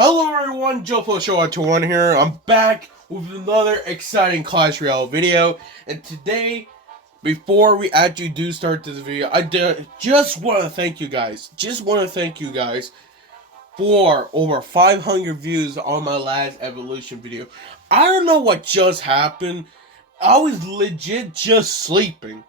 Hello everyone, JoeFlo Show 21 here. I'm back with another exciting Clash Royale video. And today, before we actually do start this video, just want to thank you guys. For over 500 views on my last Evolution video. I don't know what just happened. I was legit just sleeping.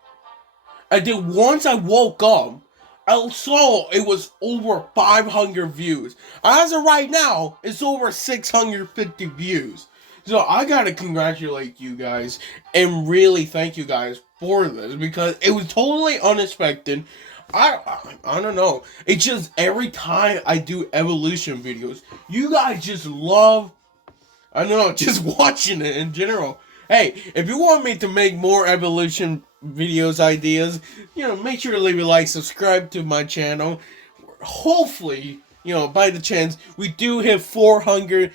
And then once I woke up, I saw it was over 500 views. As of right now, it's over 650 views. So I gotta congratulate you guys and really thank you guys for this because it was totally unexpected. I don't know. It's just every time I do evolution videos, you guys just love, I don't know, just watching it in general. Hey, if you want me to make more evolution videos ideas, make sure to leave a like, subscribe to my channel. Hopefully, by the chance, we do hit 400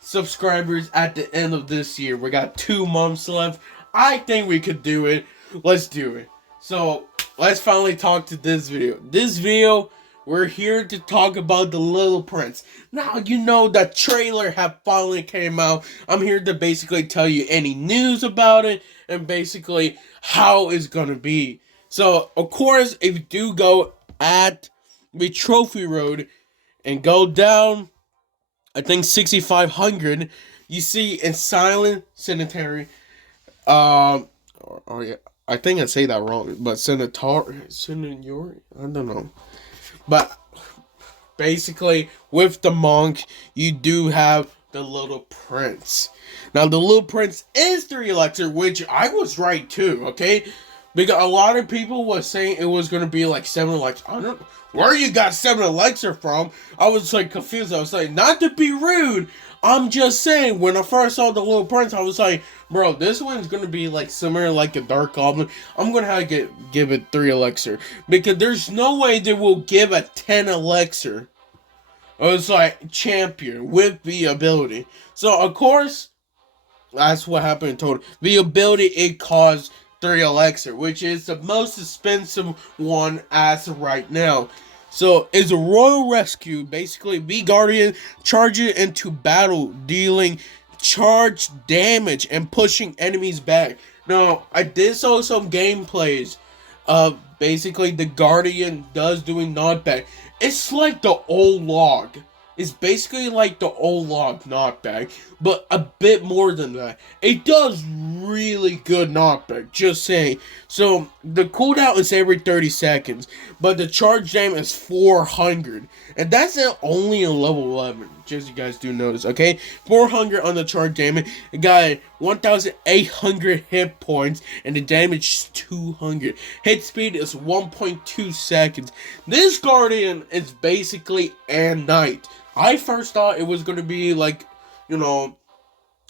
subscribers at the end of this year. We got 2 months left. I think we could do it. Let's do it. So, let's finally talk to this video. This video, we're here to talk about The Little Prince. Now, the trailer have finally came out. I'm here to basically tell you any news about it and basically how it's gonna be. So, of course, if you do go at the Trophy Road and go down, I think 6,500, you see in Silent Cemetery, oh yeah, I think I say that wrong, but Senator, I don't know. But basically, with the monk, you do have the Little Prince. Now, the Little Prince is 3 elixir, which I was right too, okay? Because a lot of people was saying it was going to be like 7 elixir. I don't know where you got 7 elixir from. I was like confused. I was like, not to be rude, I'm just saying, when I first saw the Little Prince, I was like, bro, this one's gonna be like similar like a Dark Goblin. I'm gonna have to give it 3 elixir. Because there's no way they will give a 10 elixir. It's like champion with the ability. So of course, that's what happened in total. The ability, it costs 3 elixir, which is the most expensive one as of right now. So, it's a Royal Rescue. Basically, V-Guardian charges into battle, dealing charge damage and pushing enemies back. Now, I did saw some gameplays of basically the Guardian does doing knockback. It's like the old log. It's basically like the old log knockback, but a bit more than that. It does really good knockback, just saying. So, the cooldown is every 30 seconds, but the charge damage is 400. And that's only a level 11, just so you guys do notice, okay? 400 on the charge damage. It got 1,800 hit points, and the damage is 200. Hit speed is 1.2 seconds. This Guardian is basically a knight. I first thought it was going to be like,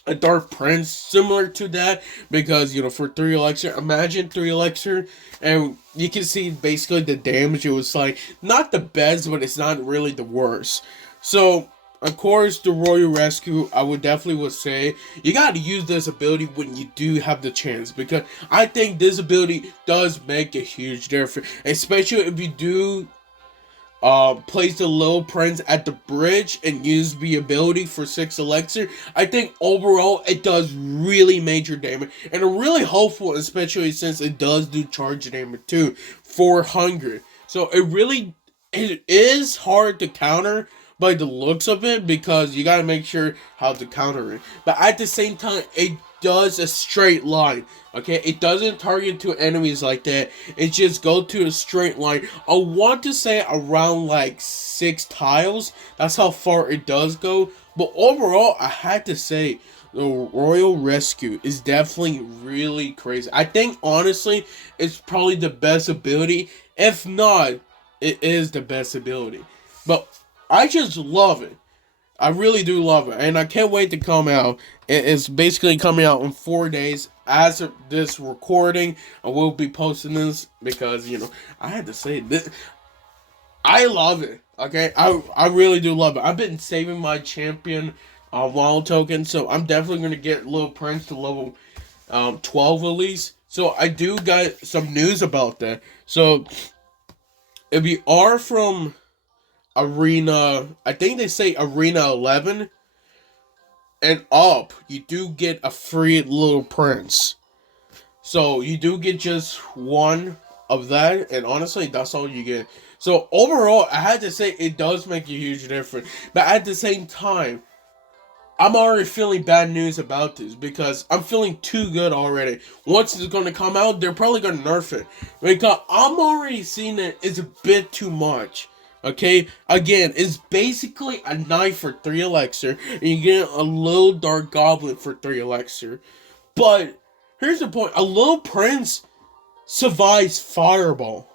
a Dark Prince, similar to that, because, for 3 elixir, imagine 3 elixir, and you can see basically the damage. It was like, not the best, but it's not really the worst. So, of course, the Royal Rescue, I would say, you gotta use this ability when you do have the chance, because I think this ability does make a huge difference, especially if you do place the Little Prince at the bridge and use the ability for 6 elixir. I think overall it does really major damage, and I'm really hopeful, especially since it does do charge damage too, 400. So it is hard to counter by the looks of it, because you gotta make sure how to counter it. But at the same time, it does a straight line. Okay, it doesn't target to enemies like that. It just go to a straight line. I want to say around like 6 tiles. That's how far it does go. But overall, I had to say the Royal Rescue is definitely really crazy. I think honestly, it's probably the best ability. If not, it is the best ability. But I just love it. I really do love it, and I can't wait to come out. It's basically coming out in 4 days. As of this recording, I will be posting this because, I had to say this. I love it, okay? I really do love it. I've been saving my champion wild token, so I'm definitely going to get Little Prince to level 12 at least. So I do got some news about that. So if you are from Arena, I think they say Arena 11 and up, you do get a free Little Prince. So you do get just one of that, and honestly, that's all you get. So overall, I had to say it does make a huge difference. But at the same time, I'm already feeling bad news about this because I'm feeling too good already. Once it's going to come out, they're probably going to nerf it because I'm already seeing it. It's a bit too much. Okay, again, it's basically a knife for 3 elixir, and you get a little dark goblin for 3 elixir. But here's the point: a little prince survives fireball.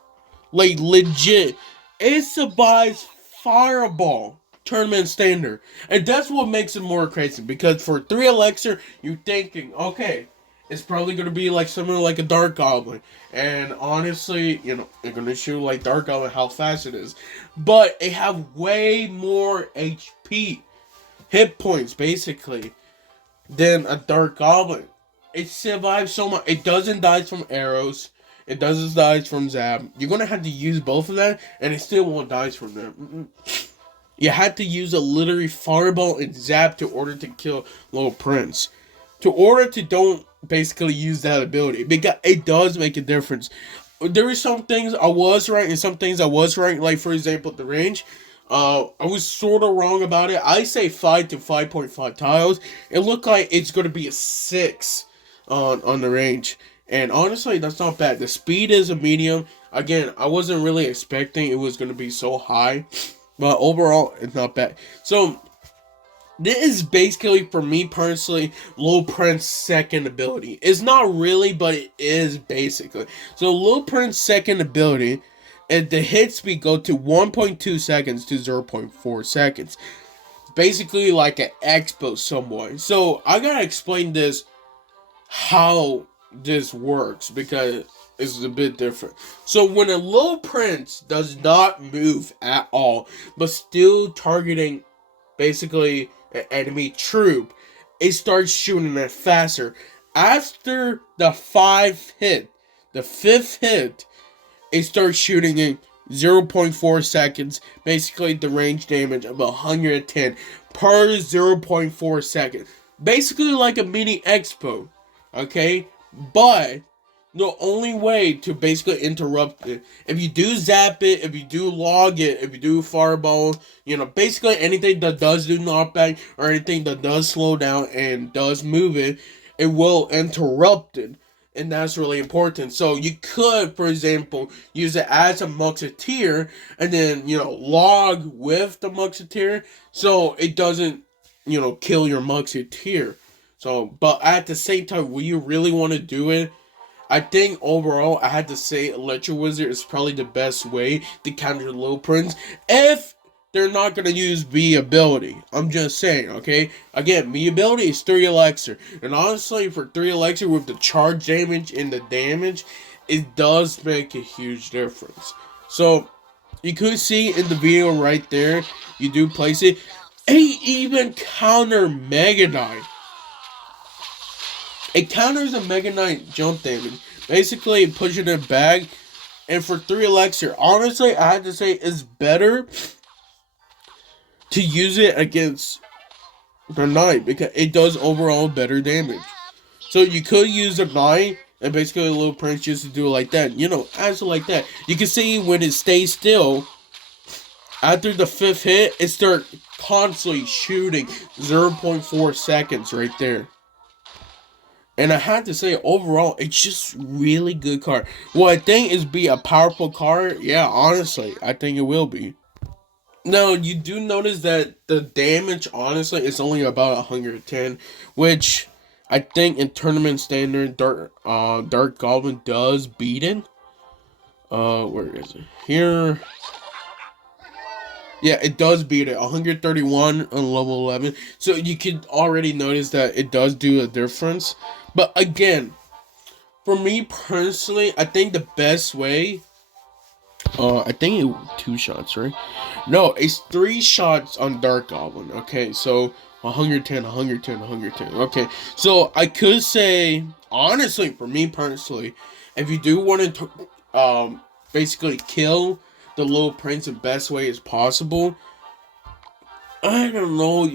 Like, legit. It survives fireball. Tournament standard. And that's what makes it more crazy. Because for 3 elixir, you're thinking, okay, it's probably going to be like something like a Dark Goblin. And honestly, you know, you're going to shoot like Dark Goblin how fast it is. But it have way more HP. Hit points, basically, than a Dark Goblin. It survives so much. It doesn't die from arrows. It doesn't die from zap. You're gonna have to use both of them, and it still won't die from them. You had to use a literally fireball and zap to order to kill Little Prince. To order to don't basically use that ability, because it does make a difference. There are some things I was right and some things I was right. Like, for example, the range. I was sort of wrong about it. I say 5 to 5.5 tiles. It looked like it's gonna be a 6 on the range. And honestly, that's not bad. The speed is a medium. Again, I wasn't really expecting it was going to be so high. But overall, it's not bad. So, this is basically, for me personally, Little Prince's second ability. It's not really, but it is basically. So, Little Prince's second ability, and the hit speed go to 1.2 seconds to 0.4 seconds. Basically like an expo somewhat. So, I gotta explain this, how this works, because it's a bit different. So when a Little Prince does not move at all, but still targeting basically an enemy troop, it starts shooting it faster. After the 5 hit, the 5th hit, it starts shooting in 0.4 seconds, basically the range damage of 110 per 0.4 seconds. Basically like a mini expo. Okay, but the only way to basically interrupt it, if you do zap it, if you do log it, if you do fireball, you know, basically anything that does do knockback or anything that does slow down and does move it, it will interrupt it. And that's really important. So you could, for example, use it as a Musketeer and then, you know, log with the Musketeer so it doesn't, you know, kill your Musketeer. So, but at the same time, will you really want to do it? I think overall, I had to say Electro Wizard is probably the best way to counter the Little Prince if they're not going to use B ability. I'm just saying, okay? Again, B ability is 3 elixir. And honestly, for 3 elixir with the charge damage and the damage, it does make a huge difference. So, you could see in the video right there, you do place it. It even counter Mega Knight. It counters a Mega Knight jump damage. Basically, pushing it back. And for 3 elixir, honestly, I had to say it's better to use it against the Knight because it does overall better damage. So you could use a Knight and basically a Little Prince just to do it like that. You know, as like that. You can see when it stays still, after the 5th hit, it starts constantly shooting 0.4 seconds right there. And I have to say, overall, it's just really good card. Will I think is be a powerful card? Yeah, honestly, I think it will be. Now, you do notice that the damage, honestly, is only about 110, which I think in tournament standard, Dark Goblin does beat it. Where is it? Here. Yeah, it does beat it. 131 on level 11. So you can already notice that it does do a difference. But again, for me personally, I think the best way, I think it 2 shots, right? No, it's 3 shots on Dark Goblin. Okay, so 110, 110, 110. Okay, so I could say, honestly, for me personally, if you do want to, basically kill the Little Prince the best way as possible. I don't know.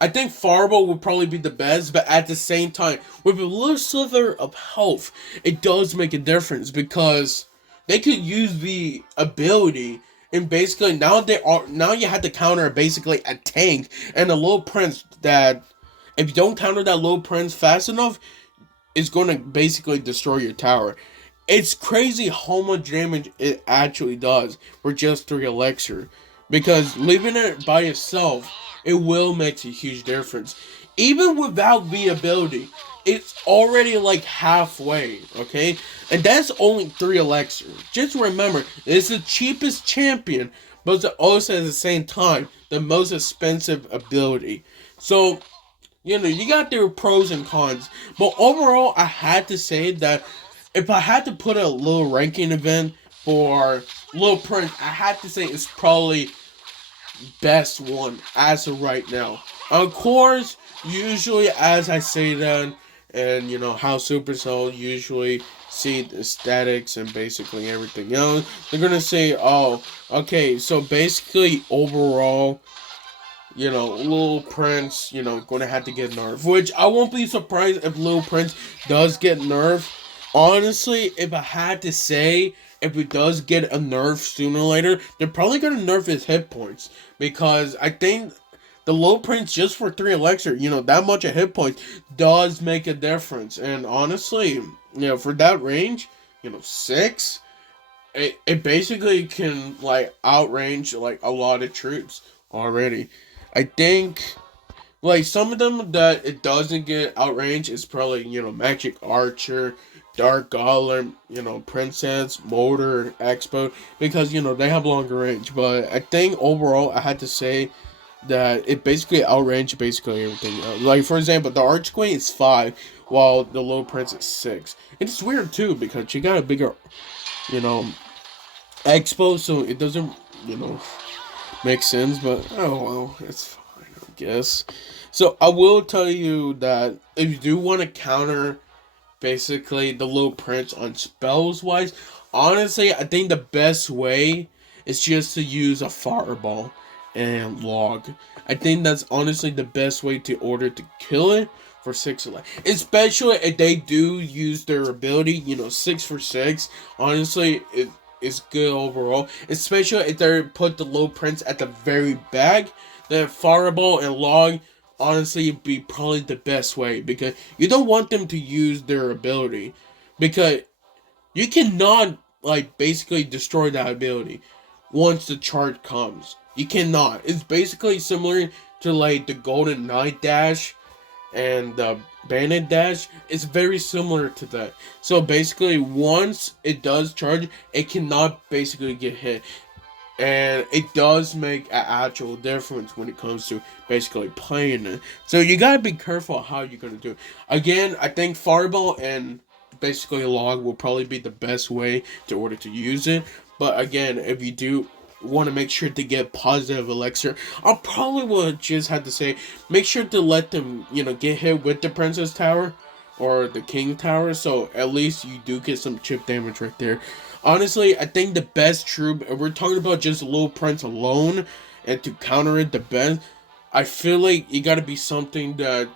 I think Fireball would probably be the best, but at the same time, with a little sliver of health, it does make a difference because they could use the ability, and basically now you have to counter basically a tank and a Little Prince that if you don't counter that Little Prince fast enough, it's going to basically destroy your tower. It's crazy how much damage it actually does for just 3 elixir. Because leaving it by itself, it will make a huge difference. Even without the ability, it's already like halfway, okay? And that's only 3 elixir. Just remember, it's the cheapest champion, but it's also at the same time, the most expensive ability. So, you got their pros and cons. But overall, I had to say that if I had to put a little ranking event for Little Prince, I had to say it's probably best one as of right now. Of course, usually as I say that, and how Supercell usually see the statics and basically everything else, they're gonna say, oh, okay, so basically overall, Little Prince, gonna have to get nerfed. Which I won't be surprised if Little Prince does get nerfed. Honestly, if I had to say, if it does get a nerf sooner or later, they're probably gonna nerf his hit points. Because I think the Little Prince, just for 3 elixir, that much of hit points does make a difference. And honestly, for that range, 6, it basically can, like, outrange, like, a lot of troops already. I think, like, some of them that it doesn't get outrange is probably, Magic Archer, Dark Golem, Princess, Motor, Expo, because, they have longer range. But I think overall, I had to say that it basically outranged basically everything else. Like, for example, the Arch Queen is 5, while the Little Prince is 6. It's weird, too, because she got a bigger, Expo, so it doesn't, make sense, but, oh, well, it's fine, I guess. So, I will tell you that if you do want to counter basically the Little Prince on spells wise, honestly, I think the best way is just to use a Fireball and Log. I think that's honestly the best way to order to kill it for 6 elixir. Especially if they do use their ability, 6 for 6. Honestly, it's good overall. Especially if they put the Little Prince at the very back. The Fireball and Log honestly be probably the best way, because you don't want them to use their ability, because you cannot, like, basically destroy that ability once the charge comes. You cannot. It's basically similar to, like, the Golden Knight dash and the Bandit dash. It's very similar to that. So basically, once it does charge, it cannot basically get hit. And it does make an actual difference when it comes to basically playing it. So you gotta be careful how you're gonna do it. Again, I think Fireball and basically Log will probably be the best way to order to use it. But again, if you do want to make sure to get positive elixir, I'll probably would just have to say, make sure to let them, get hit with the Princess Tower or the King Tower, so at least you do get some chip damage right there. Honestly, I think the best troop, if we're talking about just Little Prince alone, and to counter it the best, I feel like you gotta be something that,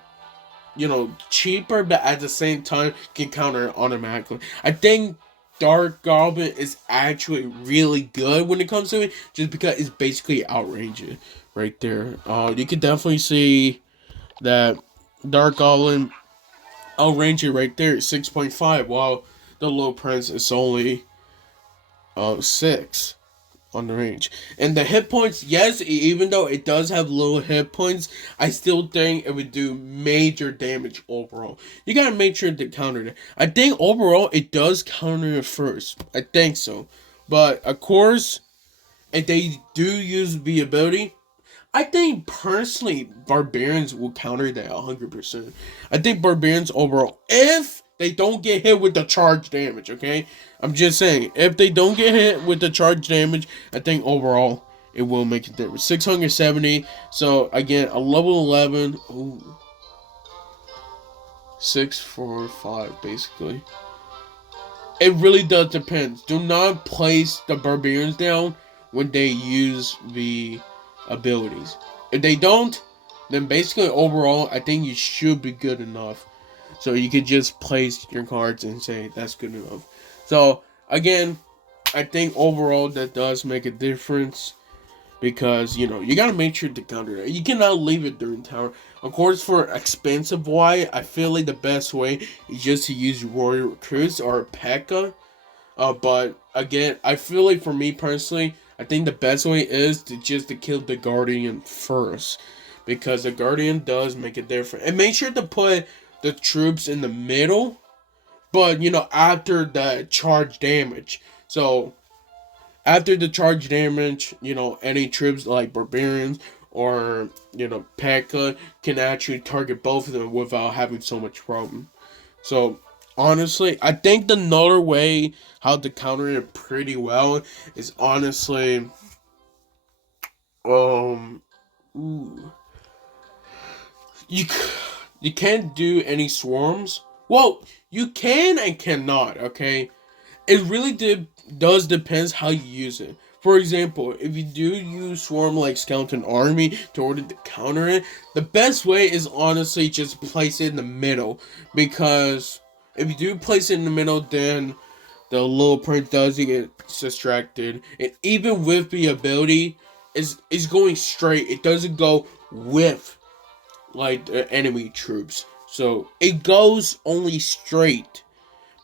cheaper, but at the same time can counter it automatically. I think Dark Goblin is actually really good when it comes to it, just because it's basically outranging right there. You can definitely see that Dark Goblin outranging right there is 6.5, while the Little Prince is only 6 on the range. And the hit points, yes, even though it does have low hit points, I still think it would do major damage overall. You gotta make sure to counter it. I think overall it does counter it first. I think so. But of course, if they do use the ability, I think personally Barbarians will counter that 100%. I think Barbarians overall, if they don't get hit with the charge damage, okay? I'm just saying, if they don't get hit with the charge damage, I think overall it will make a difference. 670, so again, a level 11, ooh, 645 basically. It really does depend. Do not place the Barbarians down when they use the abilities. If they don't, then basically overall, I think you should be good enough. So you could just place your cards and say that's good enough. So again, I think overall that does make a difference because you gotta make sure to counter it. You cannot leave it during tower. Of course, for expensive Y, I feel like the best way is just to use Warrior Recruits or P.E.K.K.A. But again, I feel like for me personally, I think the best way is to kill the Guardian first, because the Guardian does make a difference. And make sure to put the troops in the middle, but after the charge damage. So after the charge damage, any troops like barbarians or P.E.K.K.A. can actually target both of them without having so much problem. So honestly, I think another way how to counter it pretty well is honestly, ooh, you you can't do any swarms. Well, you can and cannot. Okay, it really does depends how you use it. For example, if you do use swarm like skeleton army to order to counter it, the best way is honestly just place it in the middle, because if you do place it in the middle, then the little prince does get distracted, and even with the ability, is going straight. It doesn't go with like the enemy troops, so it goes only straight,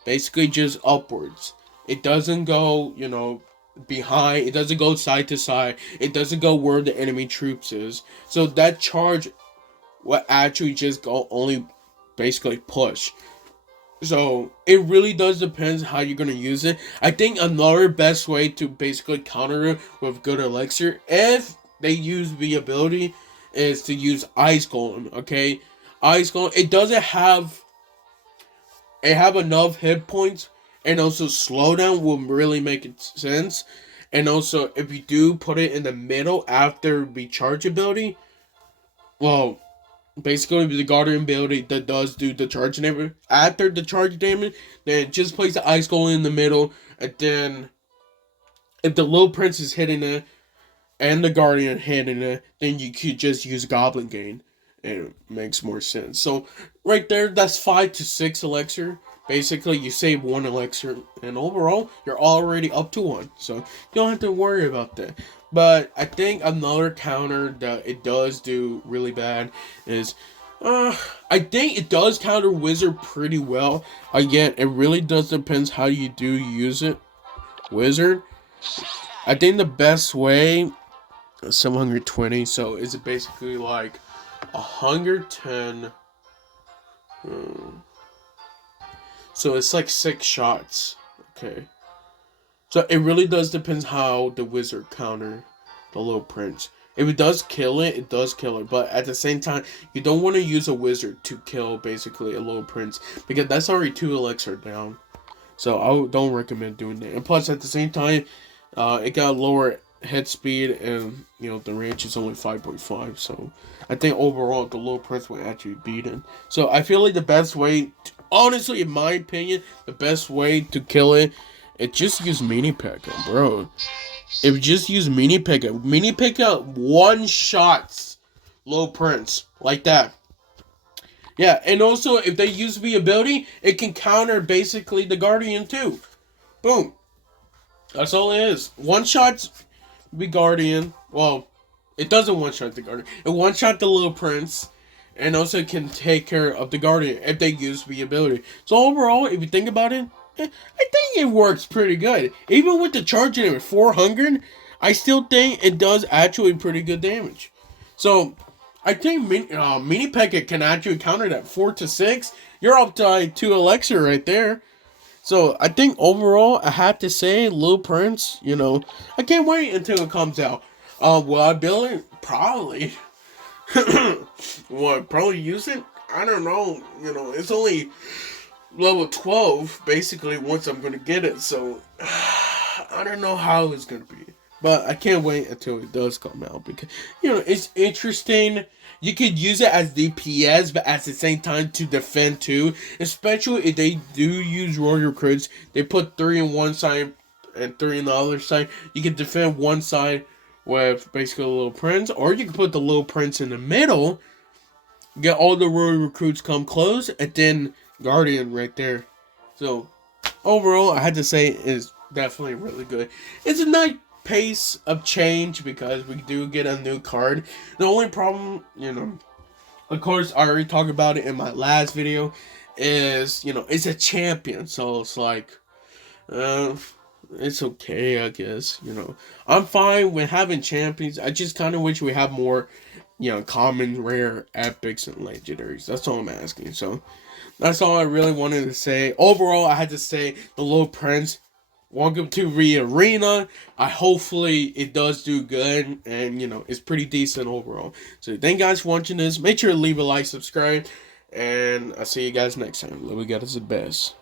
basically just upwards. It doesn't go, behind. It doesn't go side to side. It doesn't go where the enemy troops is. So that charge will actually just go only basically push. So it really does depend how you're gonna use it. I think another best way to basically counter it with good elixir, if they use the ability, is to use Ice Golem. Okay, Ice Golem. It have enough hit points, and also slowdown will really make it sense. And also, if you do put it in the middle after the charge ability, well, basically the Guardian ability that does do the charge damage after the charge damage, then just place the Ice Golem in the middle, and then if the little prince is hitting it and the Guardian hitting it, then you could just use Goblin Gain. And it makes more sense. So right there, that's 5 to 6 elixir. Basically, you save 1 elixir, and overall, you're already up to 1. So you don't have to worry about that. But I think another counter that it does do really bad is, I think it does counter Wizard pretty well. Again, it really does depends how you do use it. Wizard, I think the best way, 720. So is it basically like 110? So it's like 6 shots. Okay. So it really does depends how the wizard counter the little prince. If it does kill it, it does kill it. But at the same time, you don't want to use a wizard to kill basically a little prince, because that's already 2 elixir down. So I don't recommend doing that. And plus, at the same time, it got lower head speed, and the range is only 5.5. So I think overall the little prince will actually beat it. So I feel like the best way, honestly, in my opinion, the best way to kill it, just use mini P.E.K.K.A, bro. If you just use mini P.E.K.K.A one shots little prince like that. Yeah, and also if they use the ability, it can counter basically the Guardian too. Boom. That's all it is. One shot the Guardian. Well, it doesn't one shot the Guardian. It one shot the little prince, and also can take care of the Guardian if they use the ability. So overall, if you think about it, I think it works pretty good. Even with the charge at 400, I still think it does actually pretty good damage. So I think mini P.E.K.K.A can actually counter that 4 to 6. You're up to like 2 elixir right there. So I think overall, I have to say, Little Prince, I can't wait until it comes out. Will I build it? Probably. Will I probably use it? I don't know. It's only level 12, basically, once I'm going to get it. So I don't know how it's going to be. But I can't wait until it does come out, because, it's interesting. You could use it as DPS, but at the same time to defend too. Especially if they do use Warrior Recruits. They put 3 in one side and 3 on the other side. You can defend one side with basically a little prince, or you can put the little prince in the middle, get all the royal recruits come close, and then guardian right there. So overall, I had to say is definitely really good. It's a nice pace of change because we do get a new card. The only problem, of course, I already talked about it in my last video, is, it's a champion. So it's like, it's okay, I guess. I'm fine with having champions. I just kind of wish we have more, common, rare, epics, and legendaries. That's all I'm asking. So that's all I really wanted to say. Overall, I had to say the Little Prince, welcome to Re-Arena. Hopefully it does do good, and it's pretty decent overall. So thank you guys for watching this. Make sure to leave a like, subscribe, and I'll see you guys next time. Love you guys the best.